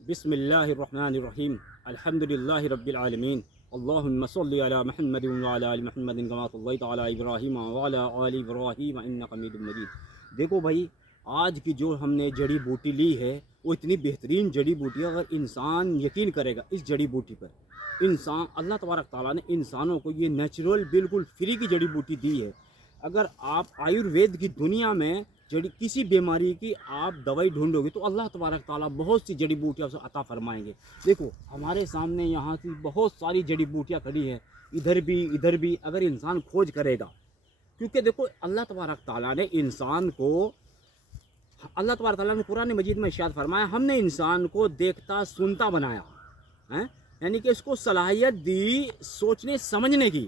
बिस्मिल्लाहिर्रहमानिर्रहीम अल्हम्दुलिल्लाहि रब्बिल आलमीन अल्लाहुम्मा सल्लि अला मुहम्मदिन व अला आलि मुहम्मदिन कमा सल्लैता अला इब्राहीम व अला आलि इब्राहीम इन्नका हमीदुम मजीद। देखो भाई, आज की जो हमने जड़ी बूटी ली है वो इतनी बेहतरीन जड़ी बूटी है। अगर इंसान यकीन करेगा इस जड़ी बूटी पर, इंसान अल्लाह तबारक ताला ने इंसानों को ये नेचुरल बिल्कुल फ्री की जड़ी बूटी दी है। अगर आप आयुर्वेद की दुनिया में जड़ी किसी बीमारी की आप दवाई ढूंढोगे तो अल्लाह तबारक ताला बहुत सी जड़ी बूटियाँ उसे अता फरमाएंगे। देखो हमारे सामने यहाँ की बहुत सारी जड़ी बूटियाँ खड़ी हैं, इधर भी अगर इंसान खोज करेगा। क्योंकि देखो अल्लाह तबारक ताला ने इंसान को, अल्लाह तबारक ताला ने कुरान मजीद में इरशाद फरमाया, हमने इंसान को देखता सुनता बनाया है, यानी कि इसको सलाहियत दी सोचने समझने की।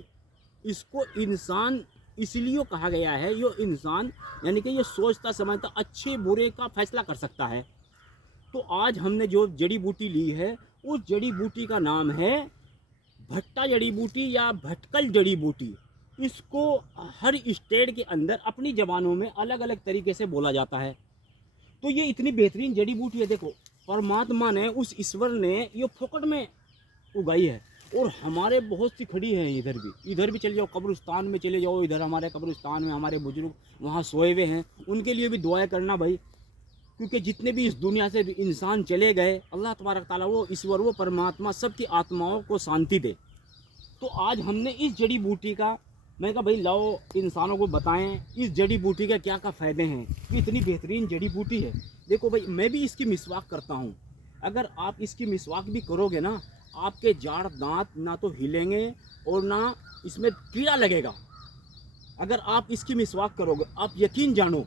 इसको इंसान इसलिए कहा गया है, ये इंसान यानी कि ये सोचता समझता अच्छे बुरे का फैसला कर सकता है। तो आज हमने जो जड़ी बूटी ली है उस जड़ी बूटी का नाम है भट्टा जड़ी बूटी या भटकल जड़ी बूटी। इसको हर स्टेट के अंदर अपनी ज़बानों में अलग अलग तरीके से बोला जाता है। तो ये इतनी बेहतरीन जड़ी बूटी है। देखो परमात्मा ने, उस ईश्वर ने ये फोकट में उगाई है। और हमारे बहुत सी खड़ी हैं, इधर भी चले जाओ, कब्रिस्तान में चले जाओ, इधर हमारे कब्रिस्तान में हमारे बुजुर्ग वहाँ सोए हुए हैं, उनके लिए भी दुआएं करना भाई। क्योंकि जितने भी इस दुनिया से इंसान चले गए, अल्लाह तबारक ताला वो ईश्वर वो परमात्मा सबकी आत्माओं को शांति दे। तो आज हमने इस जड़ी बूटी का, मैं कहा भाई लाओ इंसानों को बताएं इस जड़ी बूटी का क्या क्या फ़ायदे हैं। ये इतनी बेहतरीन जड़ी बूटी है। देखो भाई, मैं भी इसकी मिसवाक करता हूँ। अगर आप इसकी मिसवाक भी करोगे ना, आपके जाड़ दांत ना तो हिलेंगे और ना इसमें कीड़ा लगेगा। अगर आप इसकी मिसवाक करोगे, आप यकीन जानो।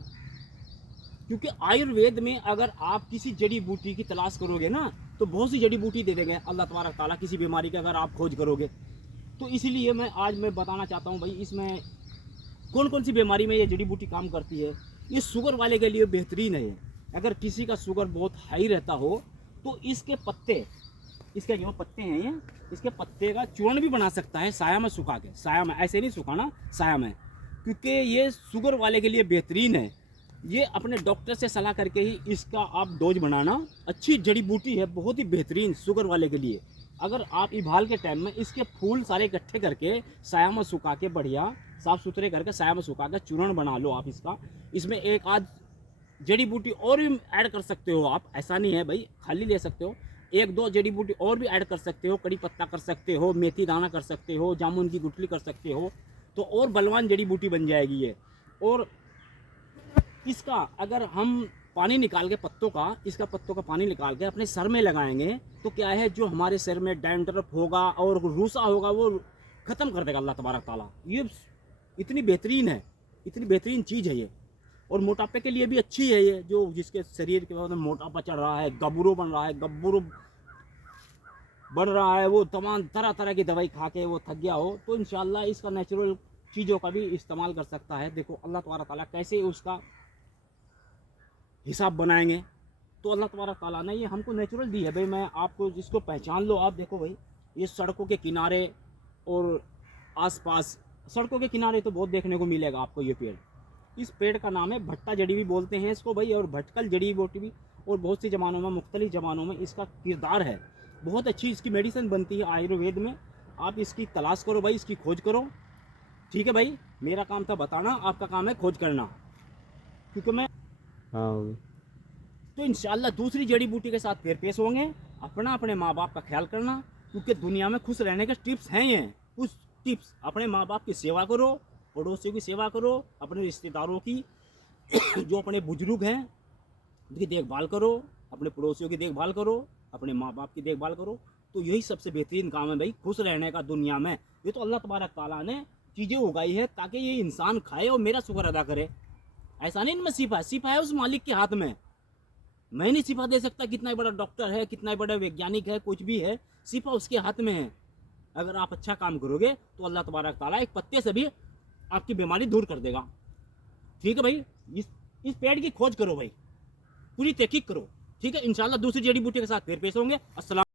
क्योंकि आयुर्वेद में अगर आप किसी जड़ी बूटी की तलाश करोगे ना तो बहुत सी जड़ी बूटी दे देंगे अल्लाह तबारक ताला, किसी बीमारी का अगर आप खोज करोगे। तो इसीलिए मैं बताना चाहता हूँ भाई, इसमें कौन कौन सी बीमारी में ये जड़ी बूटी काम करती है। ये शुगर वाले के लिए बेहतरीन है। अगर किसी का शुगर बहुत हाई रहता हो तो इसके पत्ते, इसके जो पत्ते हैं ये, इसके पत्ते का चूर्ण भी बना सकता है, साया में सुखा के। साया में ऐसे नहीं सुखाना, साया में, क्योंकि ये शुगर वाले के लिए बेहतरीन है। ये अपने डॉक्टर से सलाह करके ही इसका आप डोज बनाना। अच्छी जड़ी बूटी है, बहुत ही बेहतरीन शुगर वाले के लिए। अगर आप इबाल के टाइम में इसके फूल सारे इकट्ठे करके साया में सुखा के बढ़िया साफ़ सुथरे करके साया में सुखा के चूर्ण बना लो आप इसका। इसमें एक आध जड़ी बूटी और भी ऐड कर सकते हो आप, ऐसा नहीं है भाई खाली ले सकते हो। एक दो जड़ी बूटी और भी ऐड कर सकते हो, कड़ी पत्ता कर सकते हो, मेथी दाना कर सकते हो, जामुन की गुठली कर सकते हो, तो और बलवान जड़ी बूटी बन जाएगी ये। और इसका अगर हम पानी निकाल के पत्तों का, इसका पत्तों का पानी निकाल के अपने सर में लगाएंगे तो क्या है, जो हमारे सर में डैंड्रफ होगा और रूसा होगा वो ख़त्म कर देगा अल्लाह तबारक ताला। ये इतनी बेहतरीन है, इतनी बेहतरीन चीज़ है ये। और मोटापे के लिए भी अच्छी है ये, जो जिसके शरीर के बाद मोटापा चढ़ रहा है, गब्बरू बन रहा है, गब्बरू बढ़ रहा है, वो तमाम तरह तरह की दवाई खा के वो थक गया हो, तो इंशाल्लाह इसका नेचुरल चीज़ों का भी इस्तेमाल कर सकता है। देखो अल्लाह तबारक ताला कैसे उसका हिसाब बनाएंगे। तो अल्लाह तबारक ताला ने ये हमको नेचुरल दी है भाई। मैं आपको जिसको पहचान लो आप। देखो भाई, ये सड़कों के किनारे और आसपास, सड़कों के किनारे तो बहुत देखने को मिलेगा आपको ये पेड़। इस पेड़ का नाम है भट्टा जड़ी भी बोलते हैं इसको भाई, और भटकल जड़ी बूटी भी। और बहुत सी ज़बानों में, मुख्तलिफ ज़बानों में इसका किरदार है। बहुत अच्छी इसकी मेडिसिन बनती है आयुर्वेद में। आप इसकी तलाश करो भाई, इसकी खोज करो। ठीक है भाई, मेरा काम था बताना, आपका काम है खोज करना। क्योंकि मैं हाँ, तो इंशाल्लाह दूसरी जड़ी बूटी के साथ फिर पेश होंगे। अपना अपने माँ बाप का ख्याल करना, क्योंकि दुनिया में खुश रहने के टिप्स हैं ये। कुछ टिप्स, अपने माँ बाप की सेवा करो, पड़ोसियों की सेवा करो, अपने रिश्तेदारों की जो अपने बुजुर्ग हैं उनकी देखभाल करो, अपने पड़ोसियों की देखभाल करो, अपने माँ बाप की देखभाल करो। तो यही सबसे बेहतरीन काम है भाई खुश रहने का दुनिया में। ये तो अल्लाह तबारक ताला ने चीज़ें उगाई है ताकि ये इंसान खाए और मेरा शुक्र अदा करे। ऐसा नहीं इनमें सिफा, सिफा है उस मालिक के हाथ में। मैं नहीं सिफा दे सकता, कितना बड़ा डॉक्टर है, कितना बड़ा वैज्ञानिक है, कुछ भी है, सिफा उसके हाथ में है। अगर आप अच्छा काम करोगे तो अल्लाह तबारक ताला एक पत्ते से भी आपकी बीमारी दूर कर देगा। ठीक है भाई, इस पेड़ की खोज करो भाई, पूरी तहकीक करो। ठीक है, इंशाल्लाह दूसरी जड़ी बूटी के साथ फिर पेश होंगे। अस्सलाम।